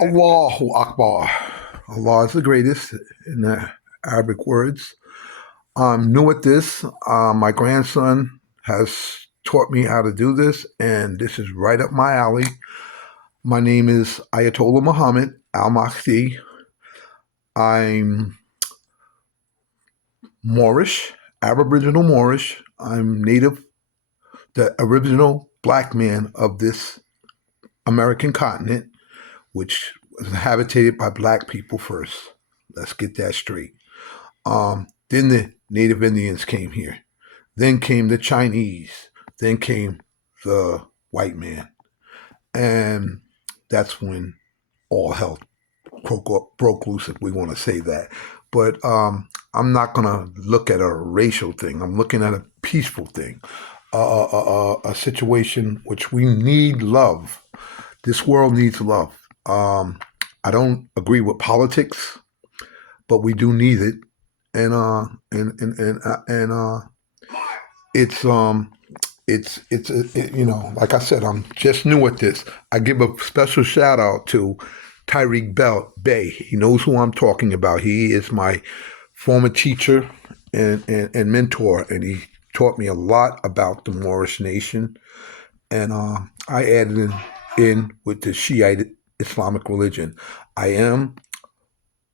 Allahu Akbar. Allah is the greatest in the Arabic words. I'm new at this. My grandson has taught me how to do this, and this is right up my alley. My name is Ayatollah Muhammad Al Mahdi. I'm Moorish, Aboriginal Moorish. I'm native, the original black man of this American continent, which was habitated by black people first. Let's get that straight. Then the Native Indians came here. Then came the Chinese. Then came the white man. And that's when all hell broke loose, if we want to say that. But I'm not going to look at a racial thing. I'm looking at a peaceful thing, a situation which we need love. This world needs love. I don't agree with politics, but we do need it, and like I said, I'm just new at this. I give a special shout out to Tyreek Bay. He knows who I'm talking about. He is my former teacher and mentor, and he taught me a lot about the Moorish nation. And I added in with the Shiite Islamic religion. I am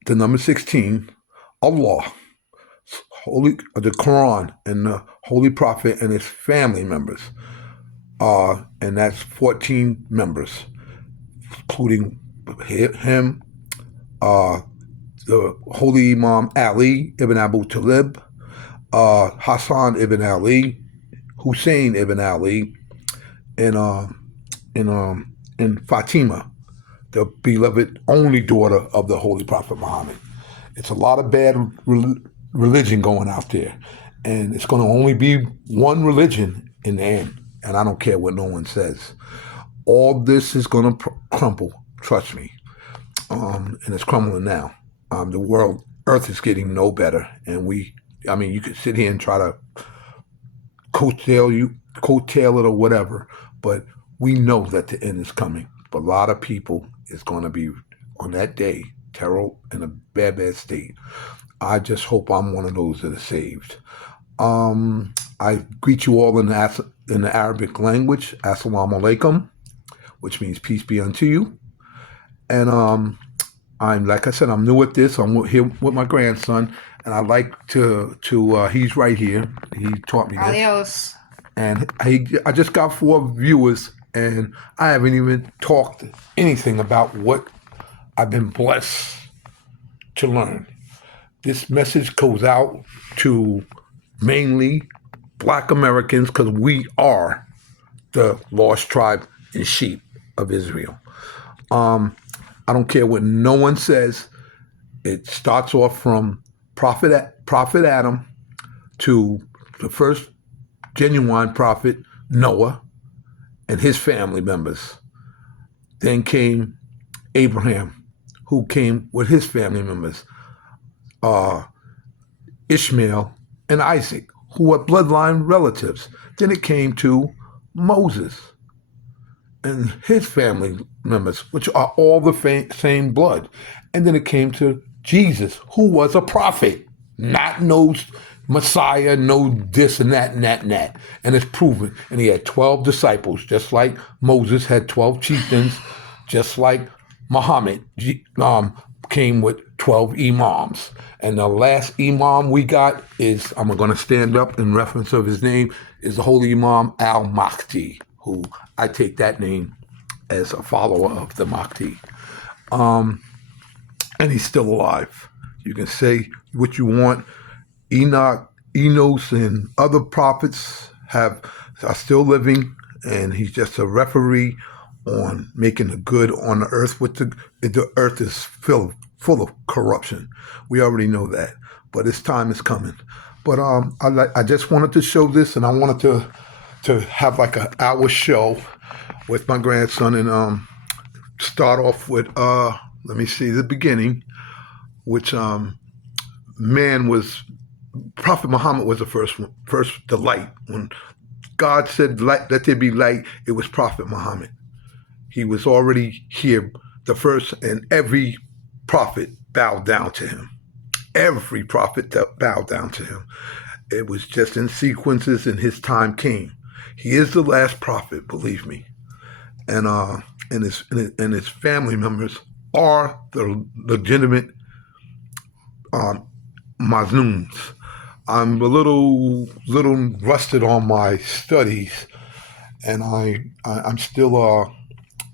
the number 16, Allah, the Quran, and the Holy Prophet and his family members. And that's 14 members, including him, the Holy Imam Ali ibn Abu Talib, Hassan ibn Ali, Hussein ibn Ali, and Fatima, the beloved only daughter of the Holy Prophet Muhammad. It's a lot of bad religion going out there, and it's going to only be one religion in the end, and I don't care what no one says. All this is going to crumble, trust me, and it's crumbling now. The Earth is getting no better, and you could sit here and try to coattail it or whatever, but we know that the end is coming. But a lot of people is going to be on that day terrible in a bad state. I just hope I'm one of those that are saved. I greet you all in the Arabic language, Assalamu alaikum, which means peace be unto you. And I'm like I said, I'm new at this. I'm here with my grandson, and I like to he's right here. He taught me this. Adios. And I just got 4 viewers, and I haven't even talked anything about what I've been blessed to learn. This message goes out to mainly Black Americans, because we are the lost tribe and sheep of Israel. I don't care what no one says. It starts off from Prophet Adam to the first genuine prophet, Noah, and his family members. Then came Abraham, who came with his family members, Ishmael and Isaac, who were bloodline relatives. Then it came to Moses and his family members, which are all the same blood. And then it came to Jesus, who was a prophet, not no Messiah, no this and that and that and that. And it's proven. And he had 12 disciples, just like Moses had 12 chieftains, just like Muhammad came with 12 imams. And the last imam we got is, I'm going to stand up in reference of his name, is the Holy Imam Al Mahdi, who I take that name as a follower of the Mahdi. And he's still alive. You can say what you want. Enoch, Enos, and other prophets are still living, and he's just a referee on making the good on the earth. The earth is full of corruption. We already know that, but its time is coming. But I just wanted to show this, and I wanted to have like an hour show with my grandson, and start off with let me see the beginning, which Prophet Muhammad was the first the light. When God said, "Let there be light," it was Prophet Muhammad. He was already here. the first, and every prophet bowed down to him. Every prophet bowed down to him. It was just in sequences, and his time came. He is the last prophet, believe me, and his family members are the legitimate Mazlums. I'm a little rusted on my studies, and I'm still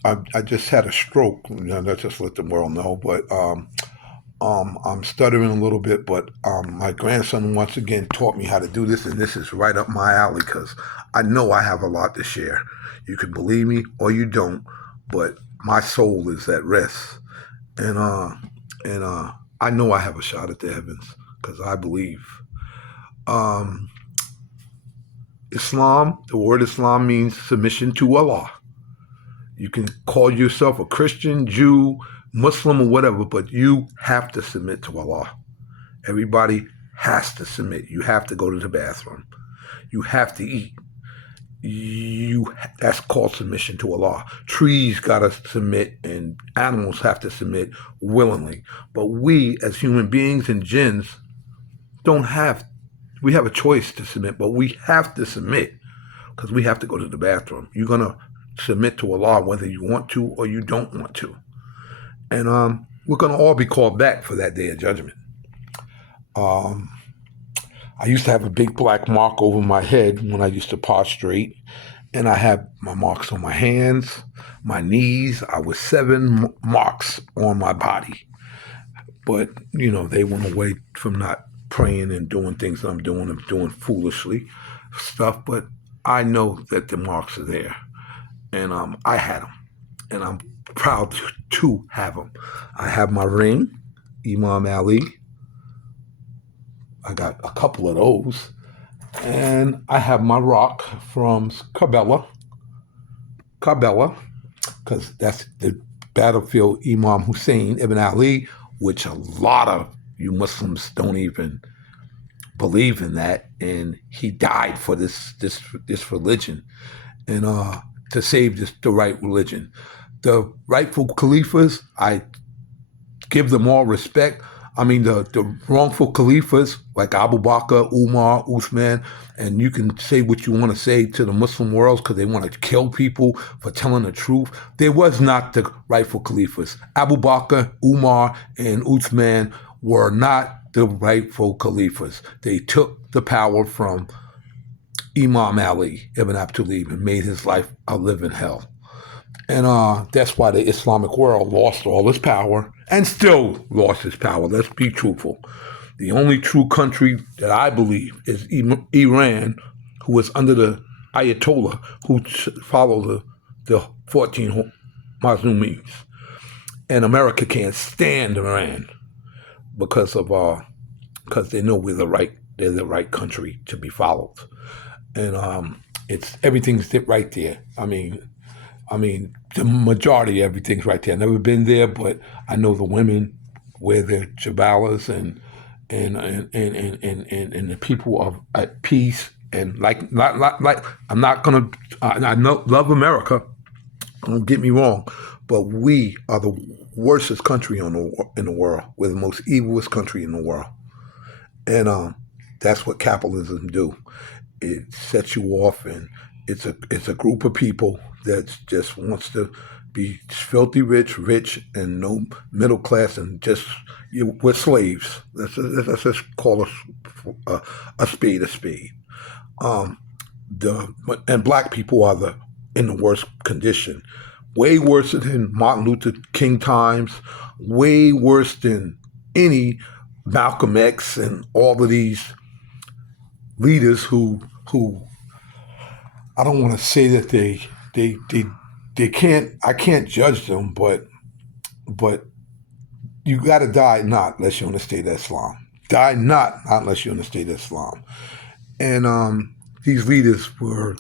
I just had a stroke. Let's just let the world know, but I'm stuttering a little bit, but my grandson once again taught me how to do this, and this is right up my alley because I know I have a lot to share. You can believe me or you don't, but my soul is at rest, and I know I have a shot at the heavens because I believe. Um, Islam, the word Islam means submission to Allah. You can call yourself a Christian, Jew, Muslim, or whatever, but you have to submit to Allah. Everybody has to submit. You have to go to the bathroom. You have to eat. That's called submission to Allah. Trees gotta submit, and animals have to submit willingly. But we, as human beings and jinns, don't have. We have a choice to submit, but we have to submit because we have to go to the bathroom. You're gonna submit to Allah whether you want to or you don't want to, and we're gonna all be called back for that day of judgment. I used to have a big black mark over my head when I used to prostrate, and I had my marks on my hands, my knees. I was 7 marks on my body, but they went away from not praying and doing things that I'm doing foolishly stuff. But I know that the marks are there, and I had them, and I'm proud to have them. I have my ring, Imam Ali. I got a couple of those, and I have my rock from Karbala, because that's the battlefield Imam Hussein ibn Ali, which a lot of you Muslims don't even believe in that, and he died for this religion, and to save the right religion. The rightful caliphs, I give them all respect. I mean, the wrongful caliphs like Abu Bakr, Umar, Uthman, and you can say what you want to say to the Muslim world because they want to kill people for telling the truth. They was not the rightful caliphs. Abu Bakr, Umar, and Uthman were not the rightful caliphs. They took the power from Imam Ali ibn Abi Talib and made his life a living hell. And that's why the Islamic world lost all its power and still lost its power. Let's be truthful. The only true country that I believe is Iran, who was under the Ayatollah, who followed the 14 Mazlumis. And America can't stand Iran because they know they're the right country to be followed. And everything's right there. I mean, the majority of everything's right there. I've never been there, but I know the women wear their jabalas and the people are at peace and I'm not gonna. Love America. Don't get me wrong, but we are the worstest country in the world. We're the most evilest country in the world, and that's what capitalism do. It sets you off, and it's a group of people that just wants to be filthy rich, and no middle class, and just we're slaves. Let's just call a spade a spade. And black people are in the worst condition, way worse than Martin Luther King times, way worse than any Malcolm X and all of these leaders who I don't want to say that they can't. I can't judge them, but you got to die not unless you're in the state of Islam. Die not unless you're in the state of Islam. And these leaders were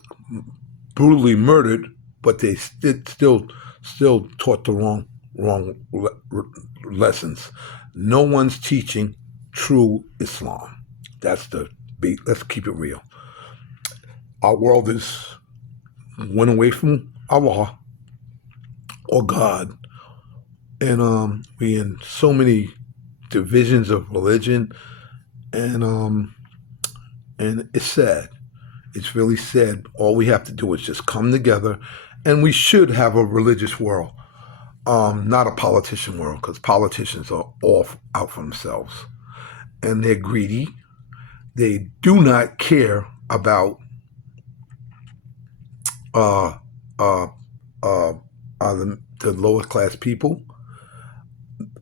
brutally murdered, but they still taught the wrong lessons. No one's teaching true Islam. Let's keep it real. Our world went away from Allah or God and we in so many divisions of religion, and it's sad. It's really sad. All we have to do is just come together, and we should have a religious world, not a politician world, because politicians are all out for themselves, and they're greedy. They do not care about uh, uh, uh, the lower class people.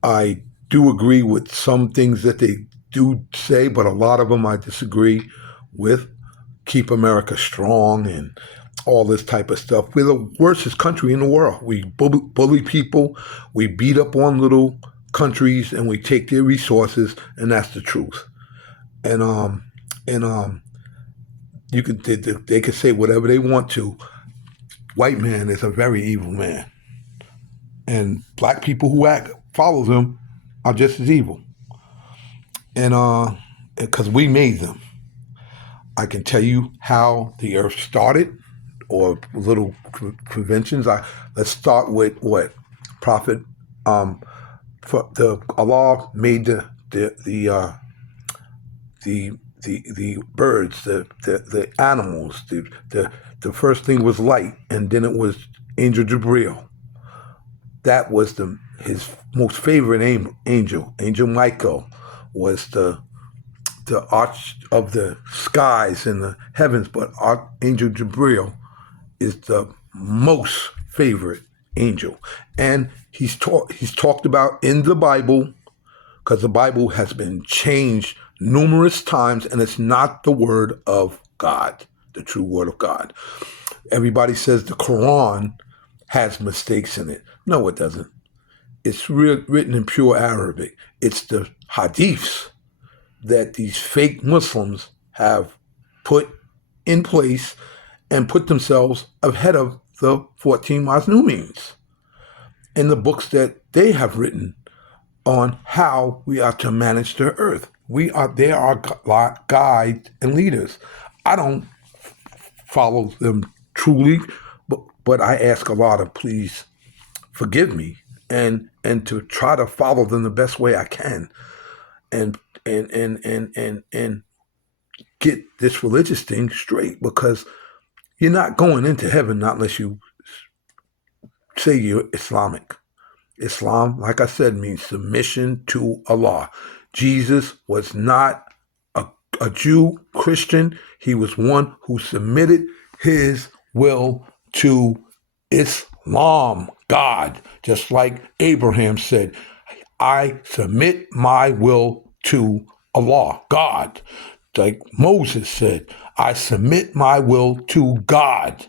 I do agree with some things that they do say, but a lot of them I disagree with. Keep America strong and all this type of stuff. We're the worstest country in the world. We bully people, we beat up on little countries, and we take their resources, and that's the truth. And and you could they could say whatever they want to. White man is a very evil man, and black people who act follow them are just as evil. And because we made them. I can tell you how the earth started, or little conventions. Let's start with what Prophet for the Allah made the birds, the animals. The first thing was light, and then it was Angel Jibril. That was his most favorite angel. Angel Michael was the arch of the skies and the heavens, but Archangel Gabriel is the most favorite angel, and he's talked about in the Bible, because the Bible has been changed numerous times, and it's not the word of God, the true word of God. Everybody says the Quran has mistakes in it. No, it doesn't. It's written in pure Arabic. It's the hadiths that these fake Muslims have put in place and put themselves ahead of the 14 Masnumians in the books that they have written on how we are to manage the earth. They are guides and leaders. I don't follow them truly, but I ask Allah to please forgive me and to try to follow them the best way I can, and and get this religious thing straight, because you're not going into heaven not unless you say you're Islamic. Islam, like I said, means submission to Allah. Jesus was not a Jew, Christian. He was one who submitted his will to Islam, God, just like Abraham said, I submit my will to Allah, God. Like Moses said, I submit my will to God.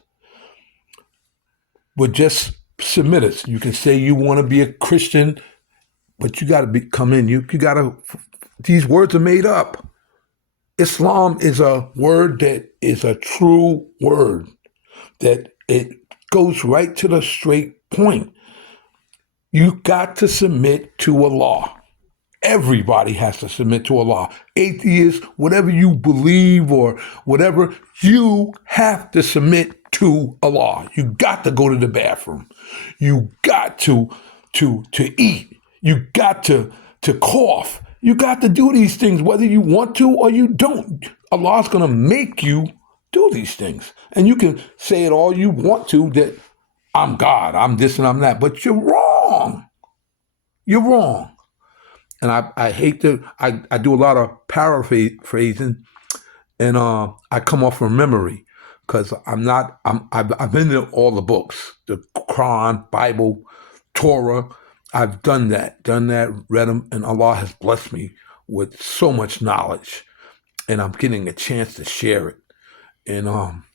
But just submit it. You can say you want to be a Christian, but you got to come in. You got to, these words are made up. Islam is a word that is a true word, that it goes right to the straight point. You got to submit to Allah. Everybody has to submit to Allah. Atheists, whatever you believe or whatever, you have to submit to Allah. You got to go to the bathroom. You got to eat. You got to cough. You got to do these things whether you want to or you don't. Allah's going to make you do these things. And you can say it all you want to, that I'm God, I'm this and I'm that, but you're wrong. You're wrong. And I hate to, I do a lot of paraphrasing, and I come off from memory, because I've been in all the books, the Quran, Bible, Torah. I've done that, read them, and Allah has blessed me with so much knowledge, and I'm getting a chance to share it. And I'm,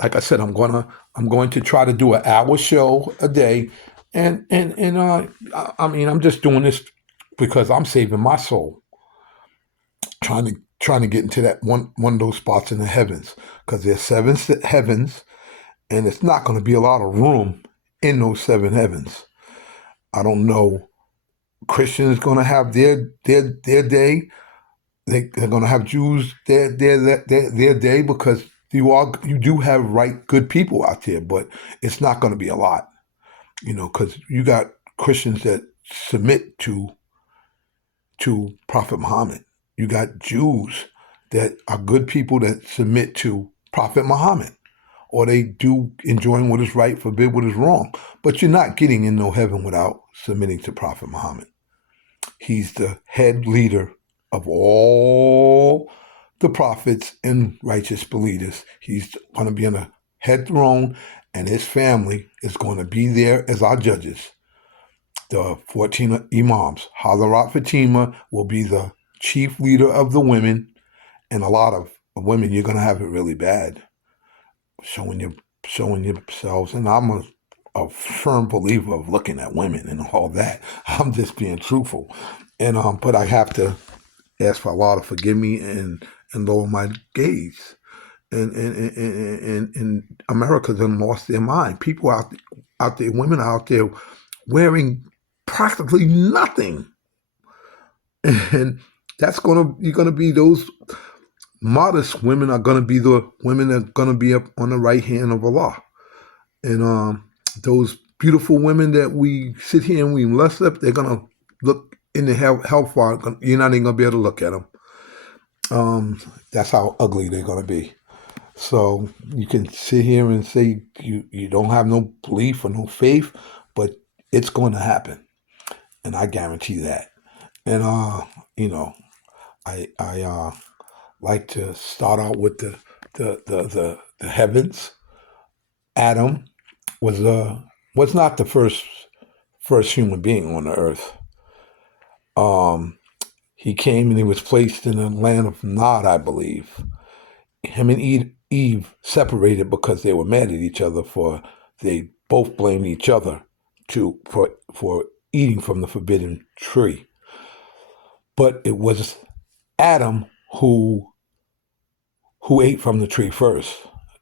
like I said, I'm going to try to do an hour show a day, and I mean, I'm just doing this because I'm saving my soul, trying to get into that one of those spots in the heavens, because there's 7 heavens, and it's not going to be a lot of room in those 7 heavens. I don't know. Christians going to have their day. They're going to have Jews their day, because you do have good people out there, but it's not going to be a lot, because you got Christians that submit to Prophet Muhammad. You got Jews that are good people that submit to Prophet Muhammad, or they do enjoying what is right, forbid what is wrong. But you're not getting in no heaven without submitting to Prophet Muhammad. He's the head leader of all the prophets and righteous believers. He's going to be on the head throne, and his family is going to be there as our judges. The 14 Imams. Hazrat Fatima will be the chief leader of the women, and a lot of women, you're going to have it really bad. Showing yourselves, and I'm a firm believer of looking at women and all that. I'm just being truthful, and but I have to ask for Allah to forgive me and lower my gaze. And America done lost their mind. People out there, women out there, wearing practically nothing, and you're gonna be those. Modest women are going to be the women that are going to be up on the right hand of Allah. And those beautiful women that we sit here and we lust up, they're going to look in the hellfire. You're not even going to be able to look at them. That's how ugly they're going to be. So you can sit here and say you don't have no belief or no faith, but it's going to happen. And I guarantee that. And, I like to start out with the heavens. Adam was not the first human being on the earth. He came and he was placed in the land of Nod, I believe. Him and Eve separated because they were mad at each other they both blamed each other for eating from the forbidden tree. But it was Adam who ate from the tree first.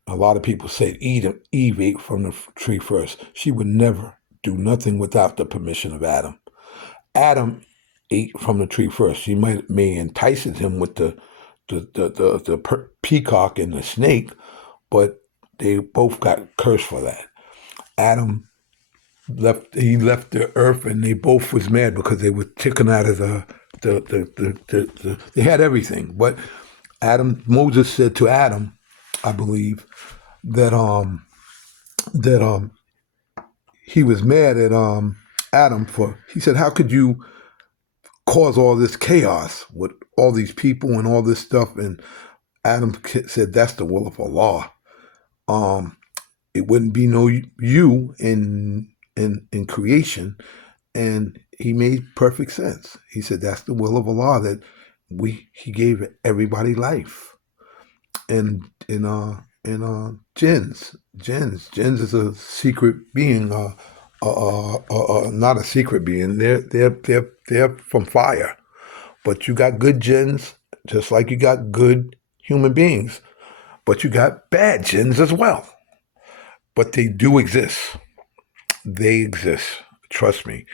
A lot of people say Eve ate from the tree first. She would never do nothing without the permission of Adam. Adam ate from the tree first. She may entices him with the peacock and the snake, but they both got cursed for that. Adam left the earth, and they both was mad because they were taken out of they had everything. But Moses said to Adam, I believe, that he was mad at Adam he said, how could you cause all this chaos with all these people and all this stuff? And Adam said, that's the will of Allah. It wouldn't be no you in creation. And he made perfect sense. He said, that's the will of Allah, that he gave everybody life. And jinns is a secret being, not a secret being. They're from fire. But you got good jinns, just like you got good human beings. But you got bad jinns as well. But they do exist. They exist. Trust me.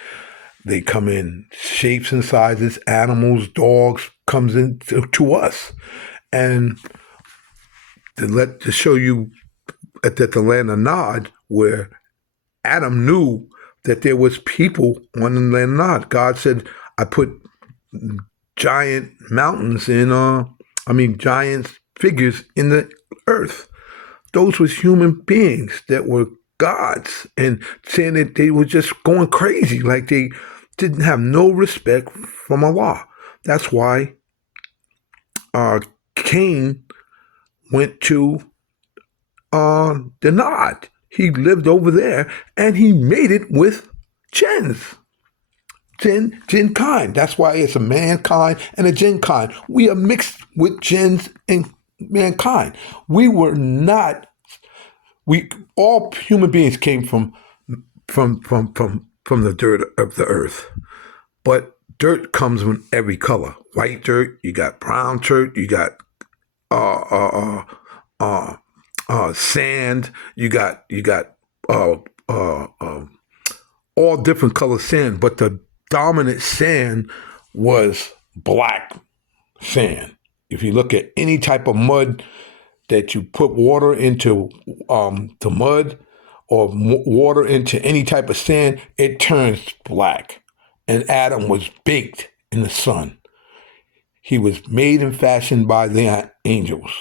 They come in shapes and sizes, animals, dogs, comes in to us. And to show you that the land of Nod, where Adam knew that there was people on the land of Nod. God said, I put giant mountains giant figures in the earth. Those was human beings that were gods, and saying that they were just going crazy, like they didn't have no respect from Allah. That's why Cain went to the Nod. He lived over there, and he made it with jinns. Jinn kind. That's why it's a mankind and a jinn kind. We are mixed with jinns and mankind. All human beings came from the dirt of the earth. But dirt comes in every color. White dirt, you got brown dirt, you got sand, you got all different color sand, but the dominant sand was black sand. If you look at any type of mud that you put water into the mud or water into any type of sand, it turns black. And Adam was baked in the sun. He was made and fashioned by the angels.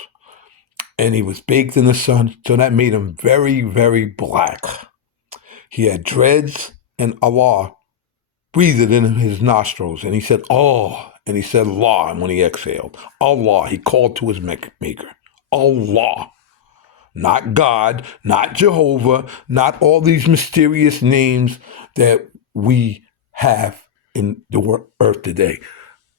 And he was baked in the sun, so that made him very, very black. He had dreads, and Allah breathed in his nostrils, and he said, "Oh," and he said, "Allah," and when he exhaled, Allah, he called to his maker, Allah. Not God, not Jehovah, not all these mysterious names that we have in the earth today.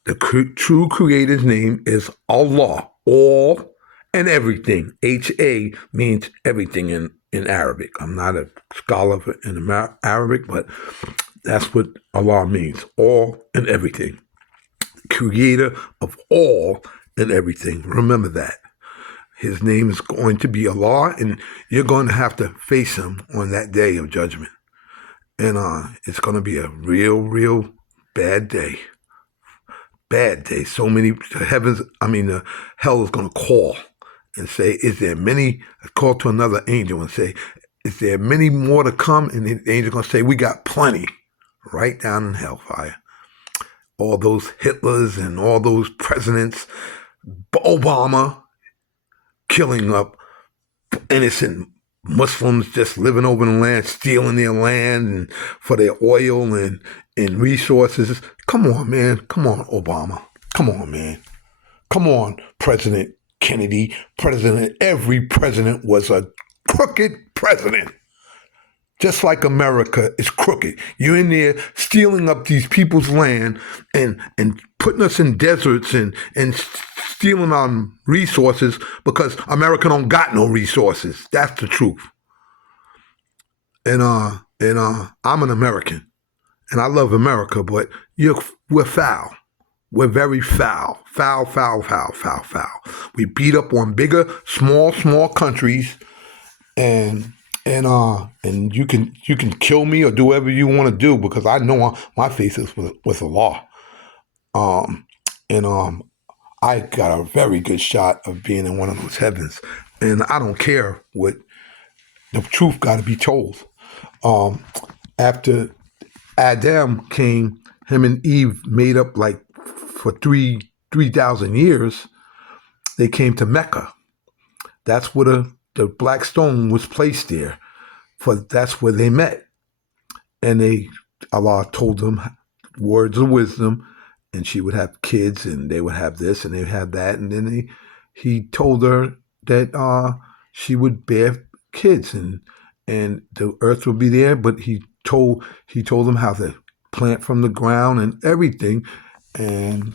The true creator's name is Allah, all and everything. H-A means everything in Arabic. I'm not a scholar in Arabic, but that's what Allah means, all and everything. Creator of all and everything. Remember that. His name is going to be Allah, and you're going to have to face him on that day of judgment. And it's going to be a real, real bad day. Bad day. So many hell is going to call and say, is there many, call to another angel and say, is there many more to come? And the angel going to say, we got plenty, right down in hellfire. All those Hitlers and all those presidents, Obama, killing up innocent Muslims just living over in the land, stealing their land and for their oil and resources. Come on, man. Come on, Obama. Come on, man. Come on, President Kennedy. Every president was a crooked president. Just like America is crooked. You're in there stealing up these people's land and putting us in deserts and stealing our resources because America don't got no resources. That's the truth. And I'm an American, and I love America, but we're foul. We're very foul. Foul, foul, foul, foul, foul. We beat up on bigger, small countries, and you can kill me or do whatever you want to do because I know my faith is with the law. I got a very good shot of being in one of those heavens, and I don't care what the truth got to be told. After Adam came, him and Eve made up like for 3,000 years. They came to Mecca. That's where the black stone was placed there. That's where they met. And Allah told them words of wisdom, and she would have kids, and they would have this, and they would have that. And then he told her that she would bear kids, and the earth would be there. But he told them how to plant from the ground and everything, and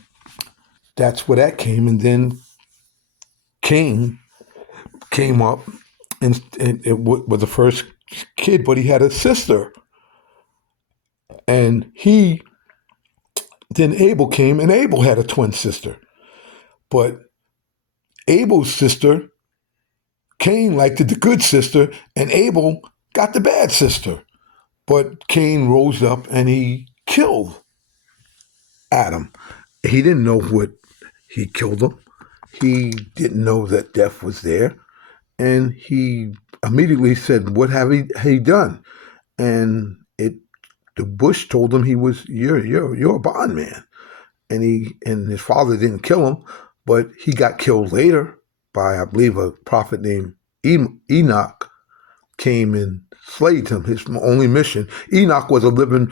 that's where that came. And then Cain came up, and it was the first kid, but he had a sister, and then Abel came, and Abel had a twin sister, but Abel's sister, Cain liked the good sister, and Abel got the bad sister. But Cain rose up and he killed Adam. He didn't know what he killed him. He didn't know that death was there. And he immediately said, what have he done? And the bush told him you're a bondman. And his father didn't kill him, but he got killed later by, I believe, a prophet named Enoch came and slayed him. His only mission. Enoch was a living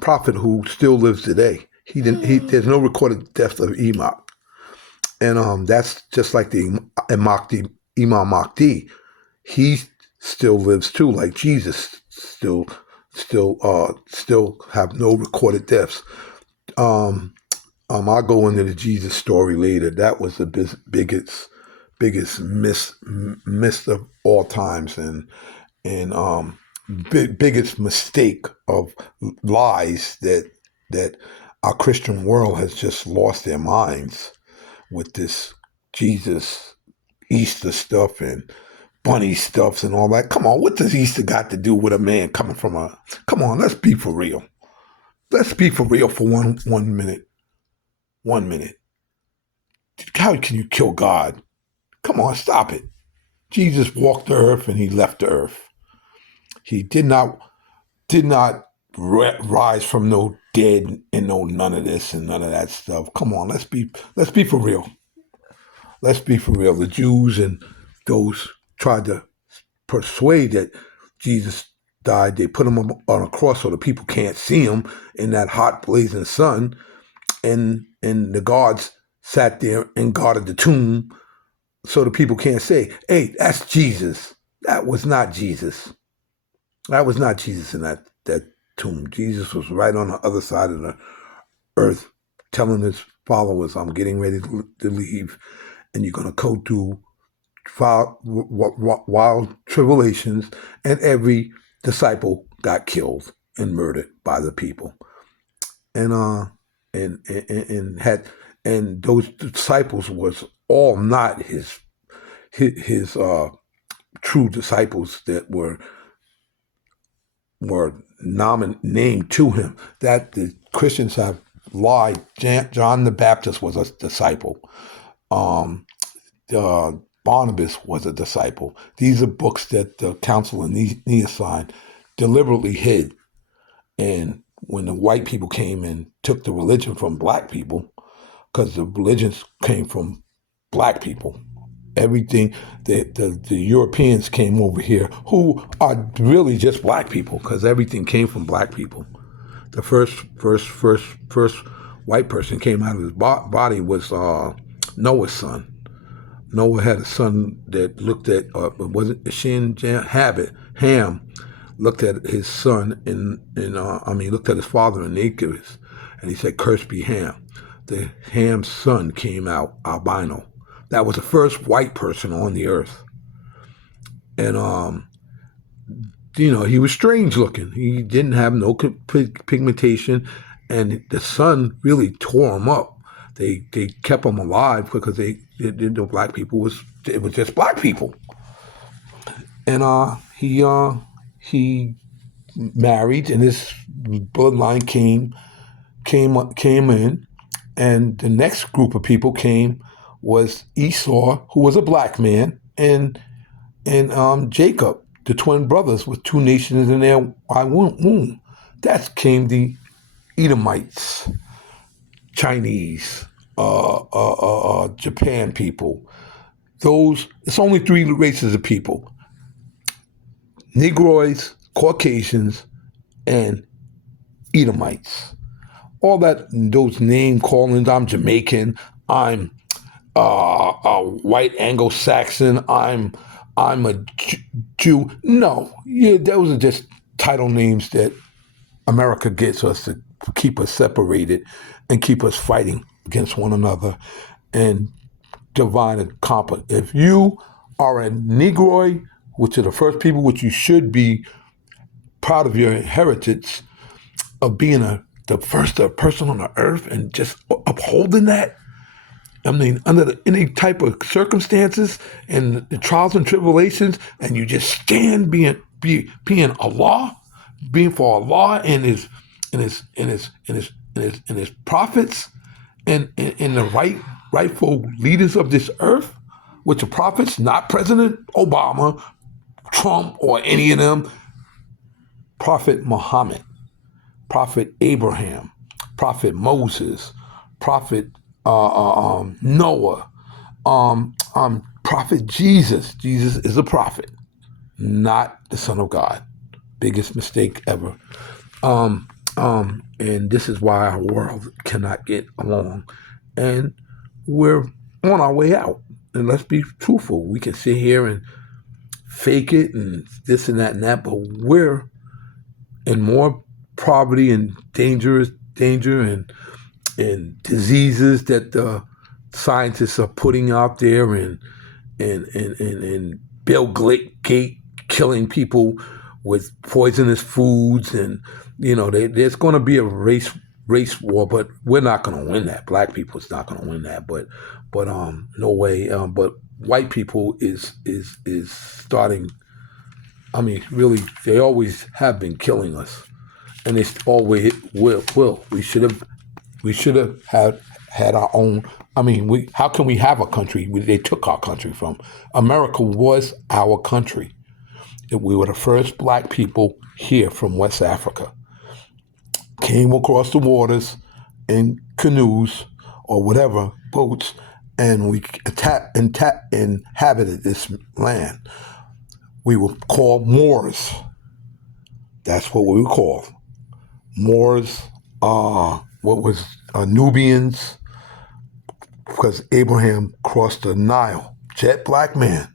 prophet who still lives today. There's no recorded death of Enoch. And that's just like the Imam Mahdi. He still lives too, like Jesus still have no recorded deaths. I'll go into the Jesus story later. That was the biggest miss of all times, and biggest mistake of lies that our Christian world has just lost their minds with this Jesus Easter stuff and bunny stuffs and all that. Come on, what does Easter got to do with a man coming from a... Come on, let's be for real. Let's be for real for one minute. 1 minute. How can you kill God? Come on, stop it. Jesus walked the earth and he left the earth. He did not rise from no dead and know none of this and none of that stuff. Come on, let's be for real. Let's be for real. The Jews and those tried to persuade that Jesus died. They put him on a cross so the people can't see him in that hot blazing sun. And the guards sat there and guarded the tomb so the people can't say, hey, that's Jesus. That was not Jesus. That was not Jesus in that tomb. Jesus was right on the other side of the earth telling his followers, I'm getting ready to leave, and you're going to go through wild tribulations, and every disciple got killed and murdered by the people. And those disciples was all not his true disciples that were named to him. That the Christians have lied. John the Baptist was a disciple. Barnabas was a disciple. These are books that the Council of Nicaea deliberately hid. And when the white people came and took the religion from black people, because the religions came from black people, everything, the Europeans came over here, who are really just black people, because everything came from black people. The first white person came out of his body was Noah's son. Noah had a son that looked at, Ham, looked at his son looked at his father in nakedness, and he said, "Cursed be Ham." The Ham's son came out albino. That was the first white person on the earth, and he was strange looking. He didn't have no pigmentation, and the sun really tore him up. They kept him alive because they didn't know black people was just black people, and he married, and his bloodline came in, and the next group of people came was Esau, who was a black man, and Jacob, the twin brothers with two nations in their womb. That came the Edomites, Chinese, Japan people. It's only three races of people: Negroids, Caucasians, and Edomites. All those name callings. I'm Jamaican. I'm a white Anglo-Saxon. I'm a Jew. No, those are just title names that America gets us to keep us separated and keep us fighting against one another and divide and conquer. If you are a Negroid, which are the first people, which you should be proud of your heritage of being the first person on the earth and just upholding that. I mean, under any type of circumstances and the trials and tribulations, and you just stand being Allah, being for Allah and his prophets and the rightful leaders of this earth, which are prophets, not President Obama, Trump, or any of them. Prophet Muhammad, Prophet Abraham, Prophet Moses, Prophet Noah, Prophet Jesus. Jesus is a prophet, not the Son of God. Biggest mistake ever. And this is why our world cannot get along, and we're on our way out. And let's be truthful. We can sit here and fake it and this and that, but we're in more poverty and danger and diseases that the scientists are putting out there, and Bill Gates killing people with poisonous foods, and there's going to be a race war, but we're not going to win that. Black people's not going to win that, but no way. But white people is starting. I mean, really, they always have been killing us, and they always will. We should have had our own. I mean, how can we have a country? They took our country from. America was our country. We were the first black people here from West Africa. came across the waters in canoes or whatever, boats, and we inhabited this land. We were called Moors. That's what we were called. Moors, what was Nubians, because Abraham crossed the Nile, jet black man,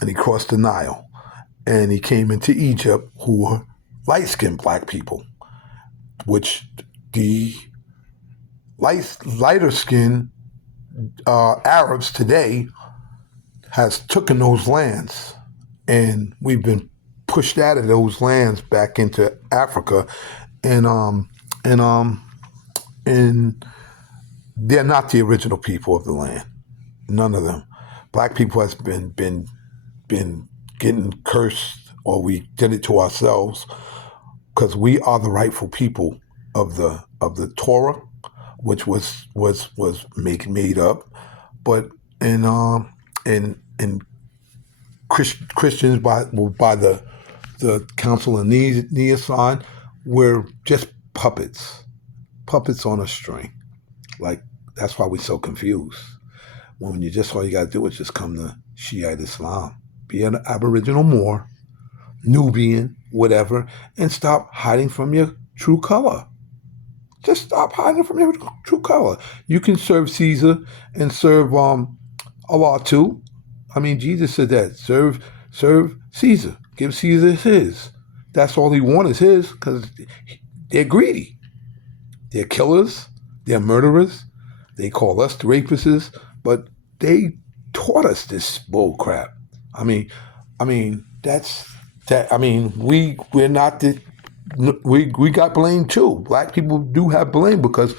and he crossed the Nile, and he came into Egypt, who were light-skinned black people, which the lighter-skinned Arabs today has taken those lands, and we've been pushed out of those lands back into Africa, and they're not the original people of the land. None of them. Black people has been getting cursed, or we did it to ourselves, because we are the rightful people of the Torah, which was made up, but in Christians by the Council of Nicaea, we're just puppets on a string. Like, that's why we're so confused. When you just, all you got to do is just come to Shiite Islam, be an Aboriginal Moor, Nubian, whatever, and stop hiding from your true color. Just stop hiding from your true color. You can serve Caesar and serve Allah too. I mean, Jesus said that. Serve Caesar. Give Caesar his. That's all he wants is his, because they're greedy. They're killers. They're murderers. They call us the rapists, but they taught us this bull crap. I mean, that's that. I mean, we're not the. We got blamed too. Black people do have blame because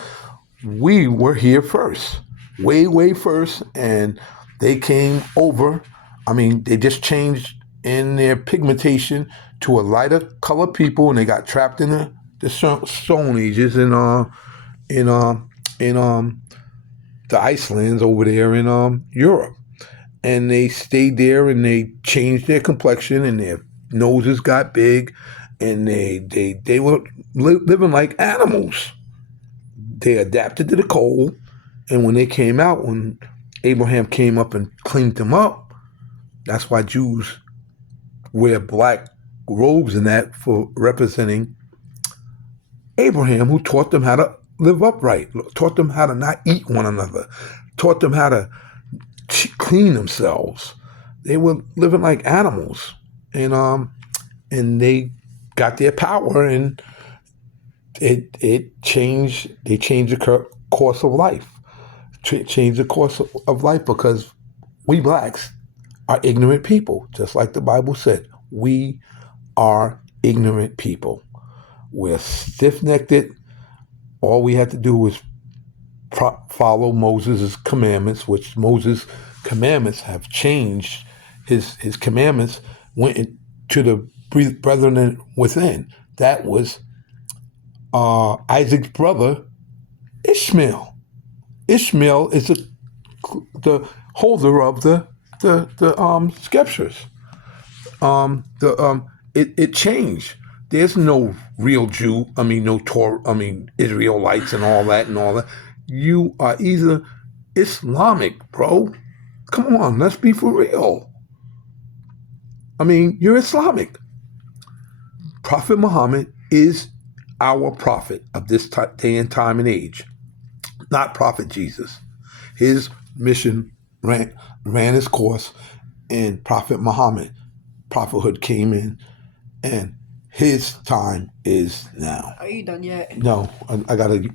we were here first, way first, and they came over. I mean, they just changed in their pigmentation to a lighter color people, and they got trapped in the Stone Ages in the Icelands over there in Europe, and they stayed there, and they changed their complexion, and their noses got big, and they were living like animals. They adapted to the cold, and when they came out, when Abraham came up and cleaned them up, that's why Jews wear black robes and that, for representing Abraham, who taught them how to live upright, taught them how to not eat one another, taught them how to clean themselves. They were living like animals, and they got their power, and it changed. They changed the course of life. Changed the course of life, because we blacks are ignorant people, just like the Bible said. We are ignorant people. We're stiff-necked. All we had to do was follow Moses' commandments, which Moses' commandments have changed. His commandments went to the brethren within. That was Isaac's brother, Ishmael. Ishmael is the holder of the scriptures. It changed. There's no real Jew. I mean, no Torah. I mean, Israelites and all that. You are either Islamic, bro. Come on, let's be for real. I mean, you're Islamic. Prophet Muhammad is our prophet of this day and time and age, not Prophet Jesus. His mission ran its course, and Prophet Muhammad, prophethood came in, and his time is now. Are you done yet? No, I got to.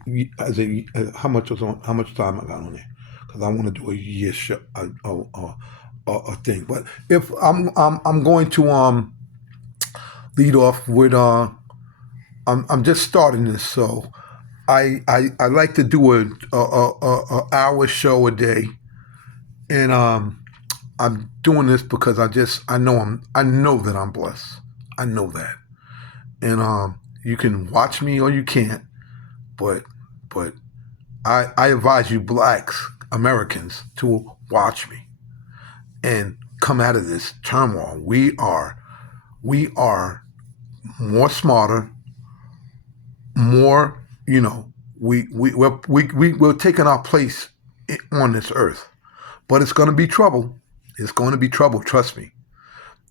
How much time I got on there? Because I want to do a year show, a thing. But if I'm going to lead off with I'm just starting this, so I like to do a hour show a day, and I'm doing this because I know that I'm blessed. I know that. And you can watch me or you can't, but I advise you blacks, Americans, to watch me and come out of this turmoil. We are more smarter, more, we're taking our place on this earth, but it's going to be trouble. It's going to be trouble. Trust me.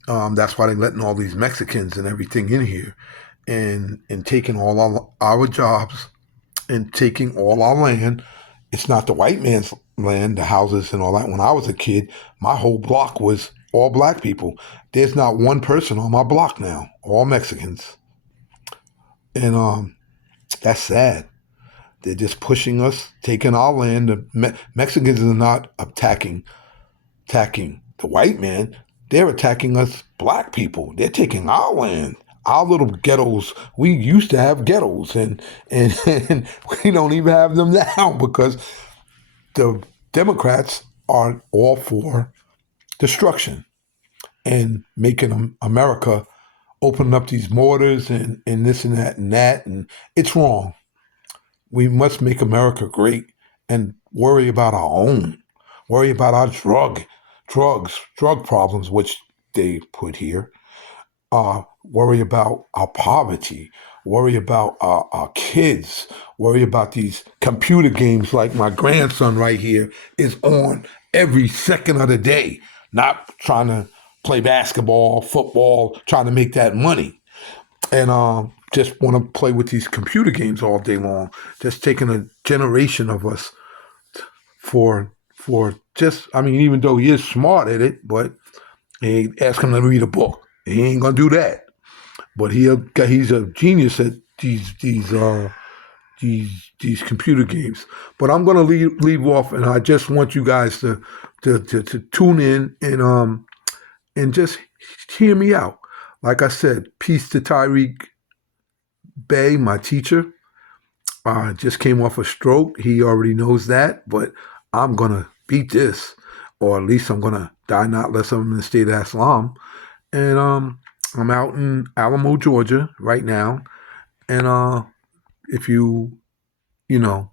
That's why they're letting all these Mexicans and everything in here, and taking all our jobs and taking all our land. It's not the white man's land, the houses and all that. When I was a kid, my whole block was all black people. There's not one person on my block now, all Mexicans, and that's sad. They're just pushing us, taking our land. The Mexicans are not attacking the white man. They're attacking us black people. They're taking our land, our little ghettos. We used to have ghettos, and we don't even have them now because the Democrats are all for destruction and making America open up these borders and this and that, and it's wrong. We must make America great and worry about our own, worry about our drug problems, which they put here, worry about our poverty, worry about our kids, worry about these computer games like my grandson right here is on every second of the day, not trying to play basketball, football, trying to make that money. And just want to play with these computer games all day long, just taking a generation of us for just, I mean, even though he is smart at it, but ask him to read a book. He ain't gonna do that. But he's a genius at these computer games. But I'm gonna leave off, and I just want you guys to tune in and just hear me out. Like I said, peace to Tyreek Bay, my teacher. Just came off a stroke. He already knows that, but I'm gonna beat this, or at least I'm gonna die not less I'm in the state of Islam. And I'm out in Alamo, Georgia, right now. And if you know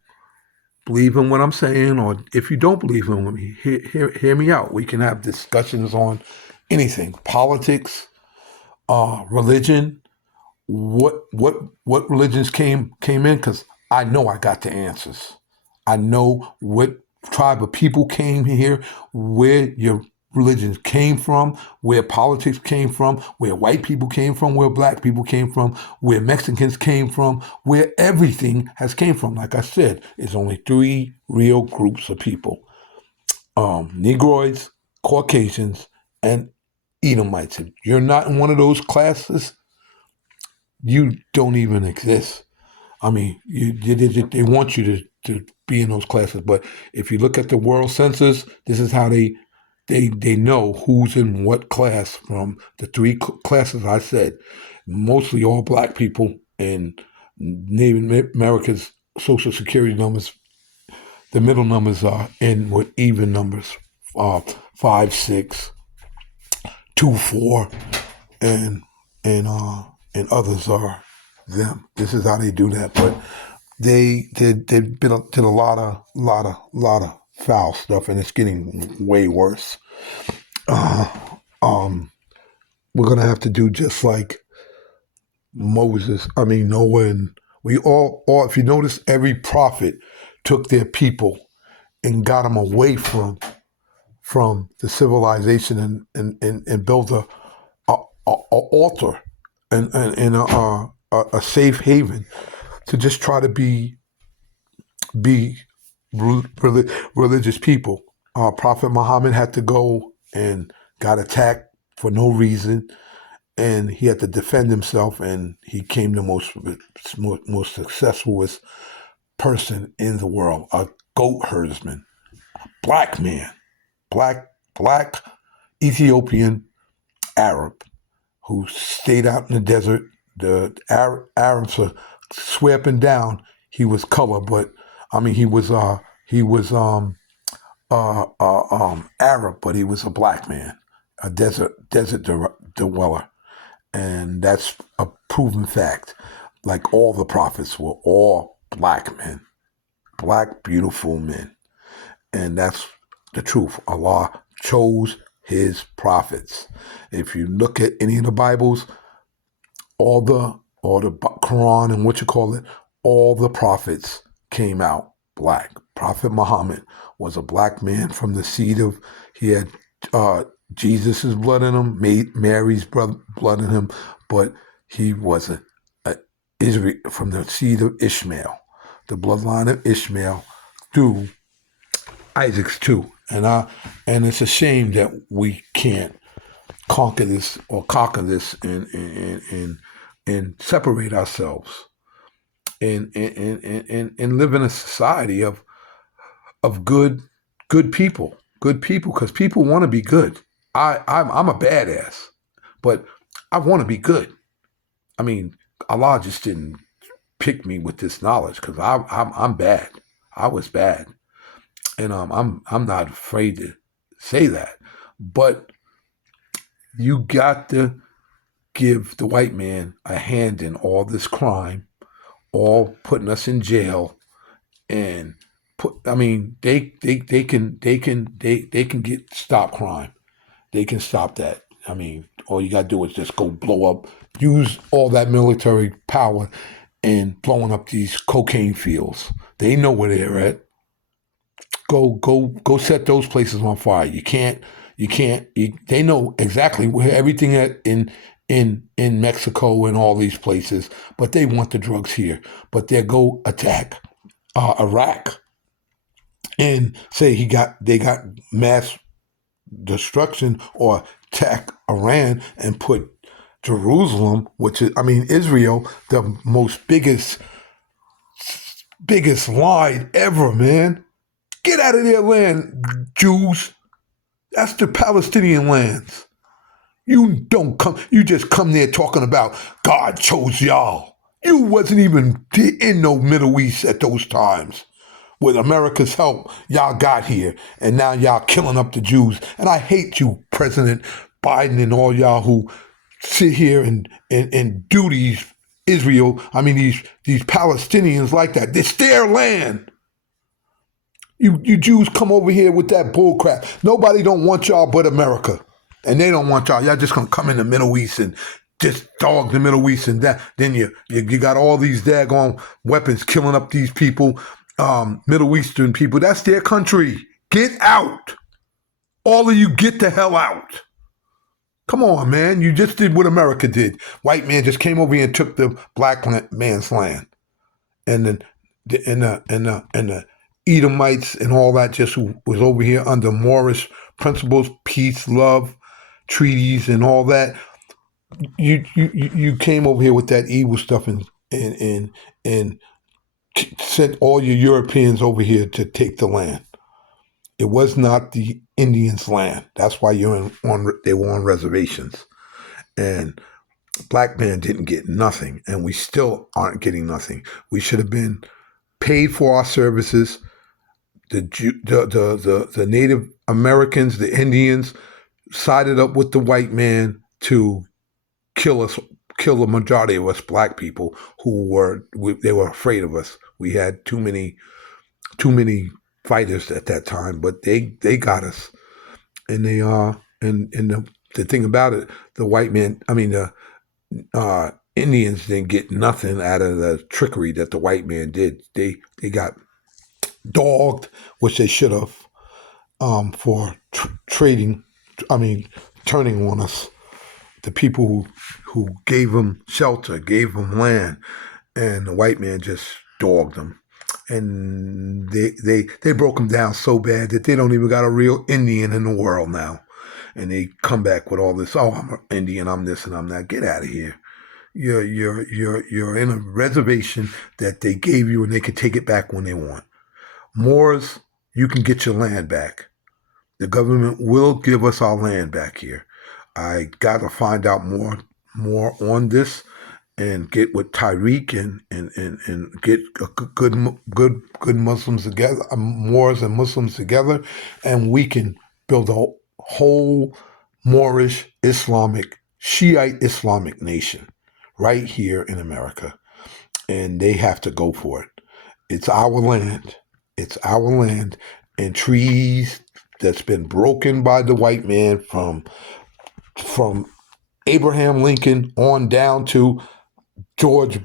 believe in what I'm saying, or if you don't believe in me, hear me out. We can have discussions on anything: politics, religion, what religions came in, because I know I got the answers. I know what tribe of people came here, where your religions came from, where politics came from, where white people came from, where black people came from, where Mexicans came from, where everything has came from. Like I said, it's only three real groups of people: Negroids, Caucasians, and Edomites. If you're not in one of those classes, you don't even exist. I mean, they want you to be in those classes. But if you look at the world census, this is how they know who's in what class from the three classes I said. Mostly all black people, and Native America's social security numbers, the middle numbers are in with even numbers, 5, 6, 2, 4, and and others are them. This is how they do that. But they did a lot of foul stuff, and it's getting way worse. Uh, um, we're gonna have to do just like Noah, and we all. If you notice, every prophet took their people and got them away from the civilization and built a altar and a safe haven to just try to be religious people. Prophet Muhammad had to go and got attacked for no reason, and he had to defend himself, and he became the most successful person in the world, a goat herdsman, black man, black Ethiopian Arab who stayed out in the desert. The Arabs swear up and down he was color, but I mean he was Arab, but he was a black man, a desert dweller, and that's a proven fact. Like all the prophets were all black men, black beautiful men, and that's the truth. Allah chose his prophets. If you look at any of the Bibles, all the or the Quran and what you call it, all the prophets came out black. Prophet Muhammad was a black man from the seed of, he had Jesus' blood in him, Mary's blood in him, but he was a Israel from the seed of Ishmael, the bloodline of Ishmael through Isaac's too. And it's a shame that we can't conquer this and separate ourselves and live in a society of good people, because people want to be good. I'm a badass, but I want to be good. I mean, Allah just didn't pick me with this knowledge because I'm bad. I was bad, and I'm not afraid to say that. But you got to give the white man a hand in all this crime, all putting us in jail, and they can get stop crime. They can stop that. I mean, all you gotta do is just go blow up, use all that military power and blowing up these cocaine fields. They know where they're at. Go set those places on fire. They know exactly where everything in Mexico and all these places, but they want the drugs here. But they go attack Iraq and say they got mass destruction, or attack Iran and put Jerusalem, which is, Israel, the most biggest lie ever, man. Get out of their land, Jews. That's the Palestinian lands. You don't come, you just come there talking about God chose y'all. You wasn't even in no Middle East at those times. With America's help, y'all got here, and now y'all killing up the Jews. And I hate you, President Biden, and all y'all who sit here and do these these Palestinians like that. It's their land. You Jews come over here with that bull crap. Nobody don't want y'all but America. And they don't want y'all. Y'all just gonna come in the Middle East and just dog the Middle East, and that then you got all these daggone weapons killing up these people, Middle Eastern people. That's their country. Get out. All of you get the hell out. Come on, man. You just did what America did. White man just came over here and took the black man's land. And then the Edomites and all that just was over here under Moorish principles, peace, love, treaties, and all that. You came over here with that evil stuff and sent all your Europeans over here to take the land. It was not the Indians' land. That's why they were on reservations. And black man didn't get nothing, and we still aren't getting nothing. We should have been paid for our services. The Native Americans, the Indians, sided up with the white man to kill the majority of us black people they were afraid of us. We had too many fighters at that time, but they got us, and they and the thing about it, the white man, the Indians didn't get nothing out of the trickery that the white man did. They got dogged, which they should have, for turning on us. The people who gave them shelter, gave them land, and the white man just dogged them. And they broke them down so bad that they don't even got a real Indian in the world now. And they come back with all this, oh, I'm an Indian, I'm this and I'm that. Get out of here. You're in a reservation that they gave you, and they can take it back when they want. Moors, you can get your land back. The government will give us our land back here. I got to find out more on this and get with Tariq and get good Muslims together, Moors and Muslims together, and we can build a whole Moorish Islamic, Shiite Islamic nation right here in America. And they have to go for it. It's our land. It's our land, and trees that's been broken by the white man from Abraham Lincoln on down to George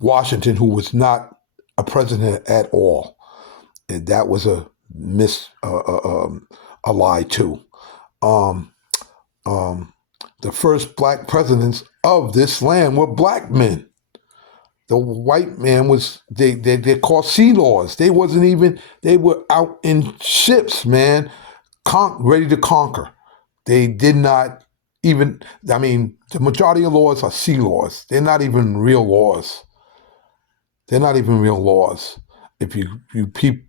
Washington, who was not a president at all. And that was a lie too. Um, um, the first black presidents of this land were black men. The white man was they're called sea lords. They wasn't even they were out in ships, man, ready to conquer. They did not even. I mean, the majority of laws are sea laws. They're not even real laws. They're not even real laws. If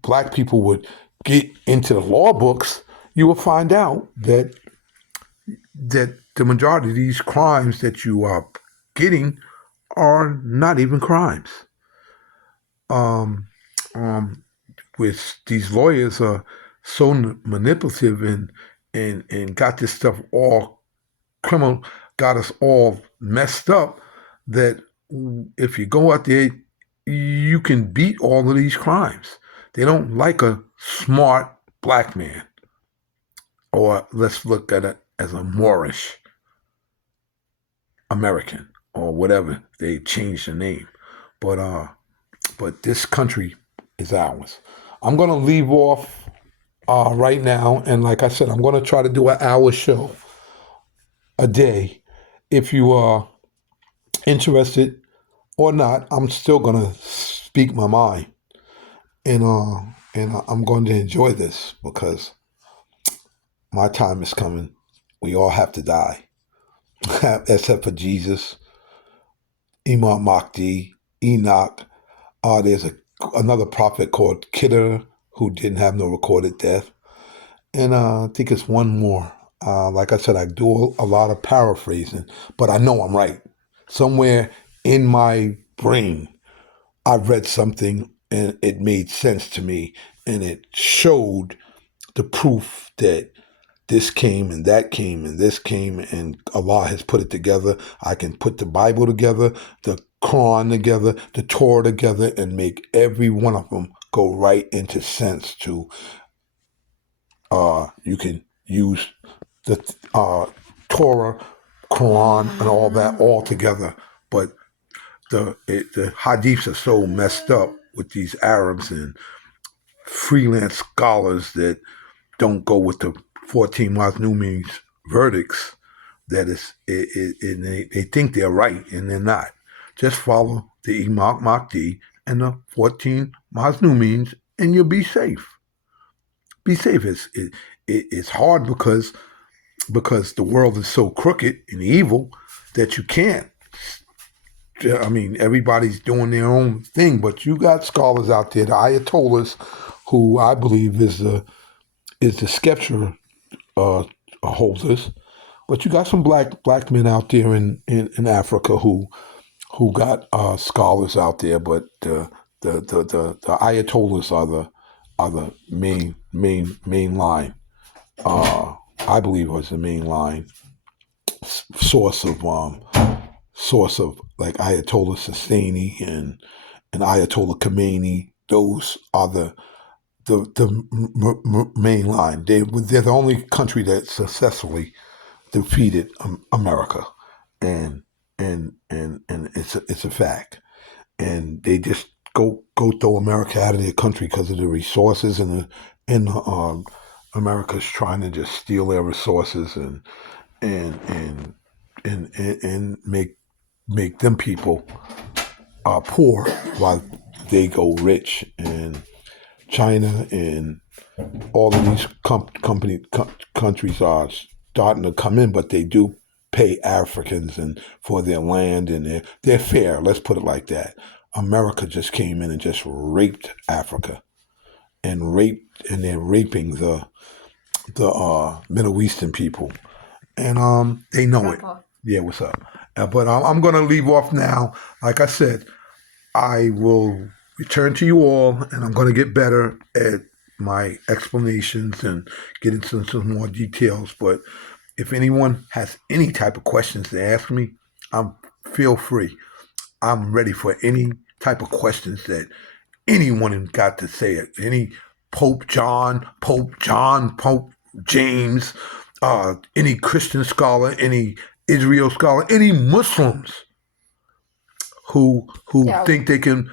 black people would get into the law books, you will find out that the majority of these crimes that you are getting are not even crimes. Um, um, with these lawyers are so manipulative and got this stuff all criminal, got us all messed up that if you go out there, you can beat all of these crimes. They don't like a smart black man, or let's look at it as a Moorish American or whatever. They changed the name, but this country is ours. I'm gonna leave off right now, and like I said, I'm gonna try to do an hour show a day. If you are interested or not, I'm still gonna speak my mind, and I'm going to enjoy this because my time is coming. We all have to die, except for Jesus, Imam Mahdi, Enoch. There's another prophet called Kidder who didn't have no recorded death, and I think it's one more. Like I said, I do a lot of paraphrasing, but I know I'm right. Somewhere in my brain, I've read something and it made sense to me, and it showed the proof that this came and that came and this came, and Allah has put it together. I can put the Bible together, the Quran together, the Torah together, and make every one of them go right into sense to, you can use the Torah, Quran, and all that all together. But the hadiths are so messed up with these Arabs and freelance scholars that don't go with the 14 Mazlumi's verdicts. That they think they're right and they're not. Just follow the Imam Mahdi and the 14 Mazlumis and you'll be safe. Be safe. It's hard because the world is so crooked and evil that you can't. I mean, everybody's doing their own thing, but you got scholars out there, the Ayatollahs, who I believe is the scripture holders. But you got some black men out there in Africa who got scholars out there. But the Ayatollahs are the main line. I believe was the main line source of like Ayatollah Sistani and Ayatollah Khomeini. Those are the main line. They're the only country that successfully defeated America, and it's a fact. And they just go throw America out of their country because of the resources, and America's trying to just steal their resources and make them people poor while they go rich. And China and all of these countries are starting to come in, but they do pay Africans and for their land, and they're fair. Let's put it like that. America just came in and just raped Africa, and they're raping the Middle Eastern people, and they know it. Yeah, what's up? But I'm going to leave off now. Like I said, I will return to you all, and I'm going to get better at my explanations and get into some more details. But if anyone has any type of questions to ask me, feel free. I'm ready for any type of questions that anyone got to say it. Any Pope John, Pope James, any Christian scholar, any Israel scholar, any Muslims who Yeah. think they can.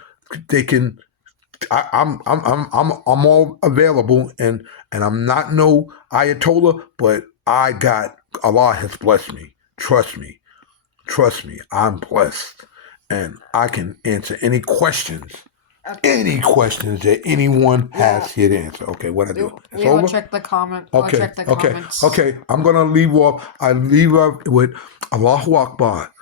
I'm all available, and I'm not no Ayatollah, but Allah has blessed me. Trust me, I'm blessed, and I can answer any questions. Any questions that anyone has here to answer. Okay, what I do? It's I'll over. check the comment. Okay, I'll check the okay, comments. okay. I'm gonna leave off. I leave off with Allahu Akbar.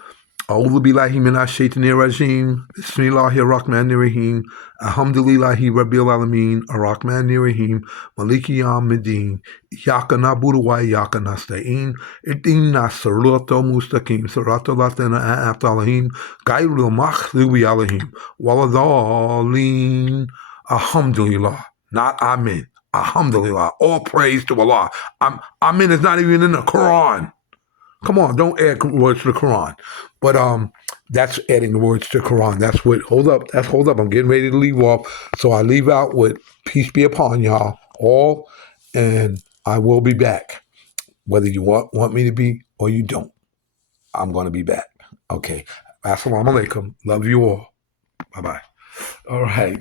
أعوذ بالله من الشيطان الرجيم بسم الله الرحمن الرحيم الحمد لله رب العالمين الرحمن الرحيم مالك يوم الدين إياك نعبد وإياك نستعين اهدنا الصراط المستقيم صراط الذين أنعمت عليهم غير المغضوب عليهم ولا الضالين. Alhamdulillah, not Amen. Alhamdulillah. All praise to Allah. Amen is not even in the Quran. Come on, don't add words to the Quran. But that's adding the words to the Quran. That's what. Hold up. I'm getting ready to leave off. So I leave out with peace be upon y'all all, and I will be back. Whether you want me to be or you don't, I'm going to be back. Okay. Assalamu alaikum. Love you all. Bye bye. All right.